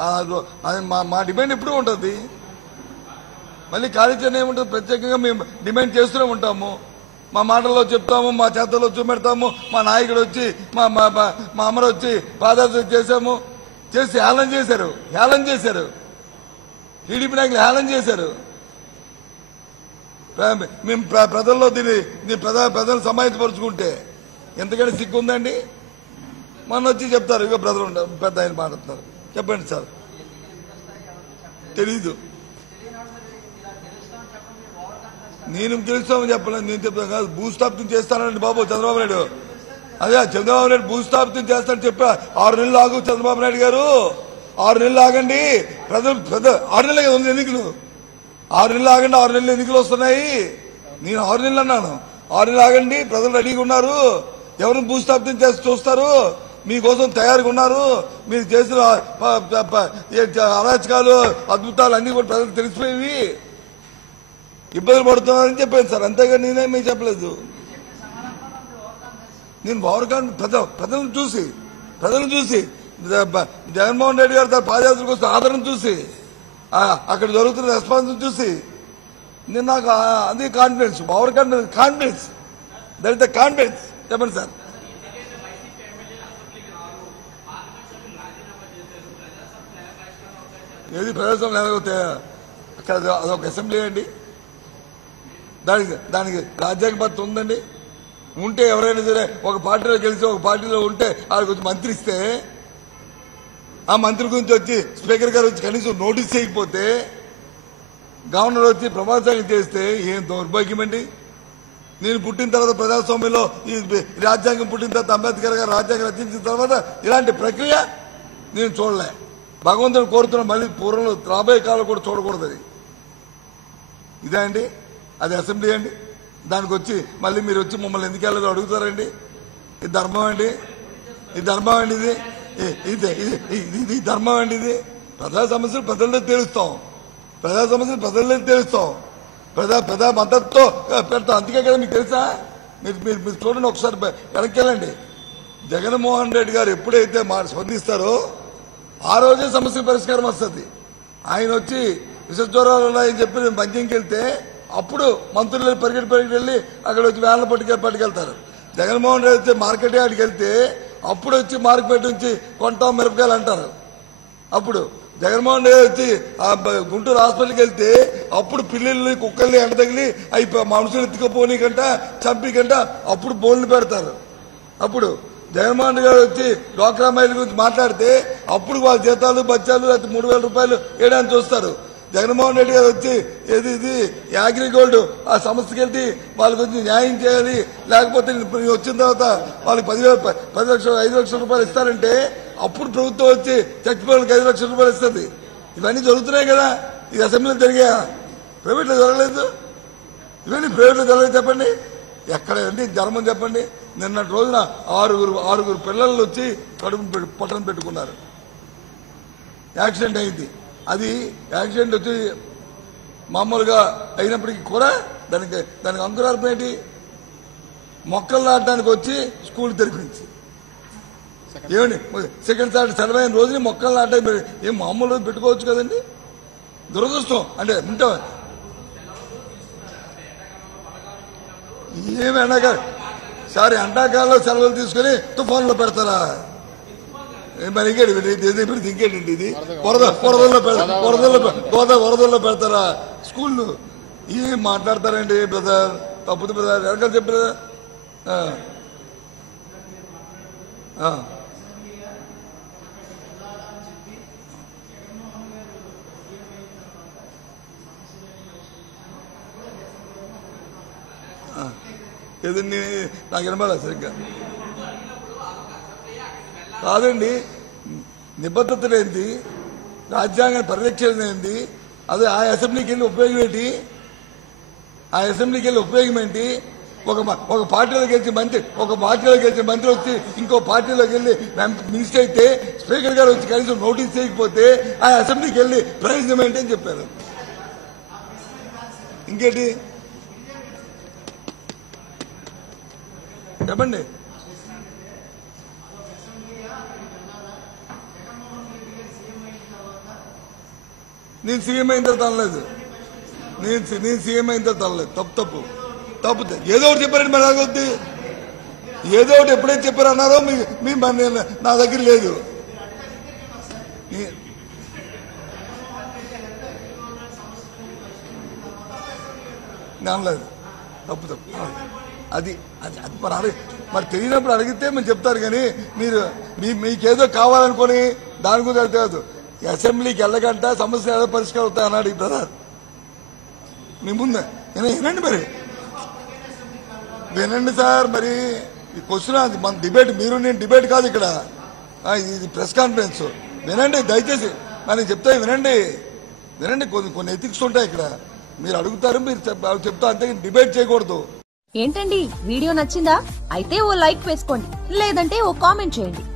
audio అది మా మా డిమాండ్ ఎప్పుడూ ఉంటుంది? మళ్ళీ కార్యాచరణ ఏముంటుంది? ప్రత్యేకంగా మేము డిమాండ్ చేస్తూనే ఉంటాము. మా మాటల్లో చెప్తాము మా చేతల్లో చూపెడతాము మా నాయకుడు వచ్చి మా మా మా- మా వచ్చి పాదయాత్ర చేశాము. చేసి హేళన చేశారు హేళన చేశారు. టీడీపీ నాయకులు హేళన చేశారు. మేము ప్ర- ప్రజల్లో దీన్ని దీన్ని ప్రజా ప్రజలు సమాయత్తపరుచుకుంటే ఎంతకంటే సిగ్గు ఉందండి మొన్న వచ్చి చెప్తారు ఇక బ్రదర్ ఉండ- పెద్ద ఆయన మాట్లాడుతున్నారు. చెప్పండి సార్. తెలీదు. నేను తెలుస్తామని చెప్పలేదు నేను చెప్తాను కాదు. భూస్థాపితం చేస్తానండి బాబు చంద్రబాబు నాయుడు. అదే చంద్రబాబు నాయుడు భూస్థాపితం చేస్తానని చెప్పా. ఆరు నెలలు ఆగు చంద్రబాబు నాయుడు గారు. ఆరు నెలలు ఆగండి. ప్రజలు పెద్ద ఆరు నెలలు కదా ఉంది ఎన్నికలు ఆరు నెలలు ఆగండి ఆరు నెలలు ఎన్నికలు వస్తున్నాయి? నేను ఆరు నెలలు అన్నాను. ఆరు నెలలు ఆగండి ప్రజలు రెడీగా ఉన్నారు. ఎవరు భూస్థాపితం చేసి చూస్తారు? మీకోసం తయారుగా ఉన్నారు. మీరు చేసిన అరాచకాలు అద్భుతాలు అన్ని కూడా ప్రజలకు తెలిసిపోయేవి ఇబ్బందులు పడుతున్నారని చెప్పాను సార్. అంతేగా నేనే మీకు చెప్పలేదు. నేను పవర్ ప్రజ ప్రజలను చూసి ప్రజలను చూసి జగన్మోహన్ రెడ్డి గారు తన పాదయాత్రకు వస్తే ఆదరణ చూసి అక్కడ జరుగుతున్న రెస్పాన్స్ చూసి నేను నాకు అది confidence power confidence confidence that is the confidence చెప్పండి సార్. ఏది ప్రదర్శన లేకపోతే అక్కడ అది- అదొక అసెంబ్లీ అండి. దానికి దానికి రాజ్యాంగబద్ధత ఉందండి. ఉంటే ఎవరైనా సరే ఒక పార్టీలో గెలిచి ఒక పార్టీలో ఉంటే వాళ్ళకి వచ్చి మంత్రి ఇస్తే ఆ మంత్రి గురించి వచ్చి స్పీకర్ గారు వచ్చి కనీసం నోటీస్ చేయకపోతే గవర్నర్ వచ్చి ప్రమాదం చేస్తే ఏం దౌర్భాగ్యం అండి? నేను పుట్టిన తర్వాత ప్రజాస్వామ్యంలో ఈ రాజ్యాంగం పుట్టిన తర్వాత అంబేద్కర్ గారు రాజ్యాంగం రచించిన తర్వాత ఇలాంటి ప్రక్రియ నేను చూడలే. భగవంతుడు కోరుతున్న మళ్ళీ పూర్వంలో రాబోయే కాలం కూడా చూడకూడదు అది. ఇదే అండి? అది అసెంబ్లీ అండి. దానికి వచ్చి మళ్ళీ మీరు వచ్చి మమ్మల్ని ఎందుకు వెళ్ళదో అడుగుతారండి? ఇది ధర్మం అండి. ఇది ధర్మం అండి ఇది. ఇది ఇది ఇది- ఇది ధర్మం అండి ఇది. ప్రజా సమస్యలు ప్రజల్లో తెలుస్తాం. ప్రజా సమస్యలు ప్రజల్లో తెలుస్తాం. ప్రజా ప్రజా మద్దతుతో పెడతాం. అందుకే కదా మీకు తెలుసా? మీరు మీరు మీరు చూడండి ఒకసారి వెనక్కి వెళ్ళండి. జగన్మోహన్ రెడ్డి గారు ఎప్పుడైతే మా స్పందిస్తారో ఆ రోజే సమస్య పరిష్కారం వస్తుంది. ఆయన వచ్చి విషజ్వరాలు ఉన్నాయని చెప్పి నేను మంచంకి వెళ్తే అప్పుడు మంత్రులు పరిగెట్టి పరిగెట్టి వెళ్ళి అక్కడ వచ్చి వేళ్ళ పట్టుకెళ్ళి పట్టుకెళ్తారు. జగన్మోహన్ రెడ్డి వచ్చి మార్కెట్ యార్డ్కి వెళ్తే అప్పుడు వచ్చి మార్కెట్ నుంచి కొంటాం మిరపకాయలు అంటారు. అప్పుడు జగన్మోహన్ రెడ్డి వచ్చి ఆ గుంటూరు హాస్పిటల్కి వెళ్తే అప్పుడు పిల్లల్ని కుక్కల్ని ఎండ తగిలి అయి మనుషులు ఎత్తుకుపోనీ కంట చంపి కంట అప్పుడు బోన్లు పెడతారు. అప్పుడు జగన్మోహన్ రెడ్డి గారు వచ్చి డోక్రా మహిళ గురించి మాట్లాడితే అప్పుడు వాళ్ళ జీతాలు బచ్చాలు లేకపోతే మూడు వేల రూపాయలు వేయడానికి చూస్తారు. జగన్మోహన్ రెడ్డి గారు వచ్చి ఏది ఇది? యాగ్రిగోల్డ్ ఆ సంస్థకి వెళ్ళి వాళ్ళకి వచ్చి న్యాయం చేయాలి. లేకపోతే వచ్చిన తర్వాత వాళ్ళకి పదివేల పది లక్షలు ఐదు లక్షల రూపాయలు ఇస్తారంటే అప్పుడు ప్రభుత్వం వచ్చి చచ్చిపోయిన ఐదు లక్షల రూపాయలు ఇస్తుంది. ఇవన్నీ జరుగుతున్నాయి కదా. ఇది అసెంబ్లీలో జరిగాయా? ప్రైవేట్లో జరగలేదు. ఇవన్నీ ప్రైవేట్లో జరగలేదు చెప్పండి. ఎక్కడ అండి? ధర్మం చెప్పండి. నిన్నటి రోజున ఆరుగురు ఆరుగురు పిల్లలు వచ్చి కడుపు పెట్టు- పెట్టుకున్నారు. యాక్సిడెంట్ అయింది. అది యాక్సిడెంట్ వచ్చి మామూలుగా అయినప్పటికీ కూడా దానికి దానికి అంకురార్పణ ఏంటి? మొక్కలు నాటడానికి వచ్చి స్కూల్ తెరిపించి. ఏమండి? సెకండ్ సాటర్డే సెలవైన రోజుని మొక్కలు నాటడానికి ఏం మామూలు పెట్టుకోవచ్చు కదండి? దురదృష్టం. అంటే ఉంటా ఏమి ఎండాకాలం? సార్ ఎండాకాలంలో సెలవులు తీసుకుని తుఫాన్లో పెడతారా? మరి ఇంకేంటి ఇది? పెడితే ఇంకేంటండి ఇది వరద వరదల్లో పెడతారు వరదల్లో పె- వరదల్లో పెడతారా? స్కూళ్ళు. ఏం మాట్లాడతారండి బ్రదర్? తప్పదు బ్రదర్? వెనకాల చెప్పు ఏదండి నాకు వినబడాలి సరిగ్గా. కాదండి. నిబద్ధత లేనిది పరిరక్షణ ఏంది అదే ఆ అసెంబ్లీకి వెళ్ళి ఉపయోగం ఏంటి ఆ అసెంబ్లీకి వెళ్ళి ఉపయోగం ఏంటి ఒక మ- ఒక పార్టీలోకి గెలిచి మంత్రి ఒక పార్టీలోకి గెలిచి మంత్రి వచ్చి ఇంకో పార్టీలోకి వెళ్ళి మినిస్టర్ అయితే స్పీకర్ గారు వచ్చి కనీసం నోటీస్ చేయకపోతే ఆ అసెంబ్లీకి వెళ్ళి ప్రయోజనం ఏంటి అని చెప్పారు. ఇంకేంటి? చెప్పండి. నేను సీఎం అయిన తర్వాత అనలేదు. నేను నేను సీఎం అయిన తర్వాత అనలేదు. తప్పు తప్పు. తప్పు ఏదో ఒకటి చెప్పారండి మరి అలాగొద్ది ఏదో ఒకటి ఎప్పుడైతే చెప్పారు అన్నారో మీ మీ నా దగ్గర లేదు. అనలేదు. తప్పు తప్పు. అది అది అది మరి అడిగి మరి తెలియనప్పుడు అడిగితే మేము చెప్తారు కానీ మీరు మీ మీకేదో కావాలనుకొని దాని గురించి అడిగితే అసెంబ్లీకి వెళ్ళకంట సమస్య ఏదో పరిష్కారం అవుతాయి అన్నాడు ఈ బ్రదర్. మీ ముందే. వినండి మరి. వినండి సార్ మరి ఈ క్వశ్చన్ అది మన డిబేట్ మీరు నేను డిబేట్ కాదు ఇక్కడ. ఇది ప్రెస్ కాన్ఫరెన్స్. వినండి దయచేసి. మరి చెప్తా వినండి. వినండి కొన్ని కొన్ని ఎథిక్స్ ఉంటాయి ఇక్కడ. మీరు అడుగుతారు మీరు చెప్- చెప్తా అంతే డిబేట్ చేయకూడదు. ఏంటండి? వీడియో నచ్చిందా? అయితే ఓ లైక్ వేసుకోండి. లేదంటే ఓ కామెంట్ చేయండి.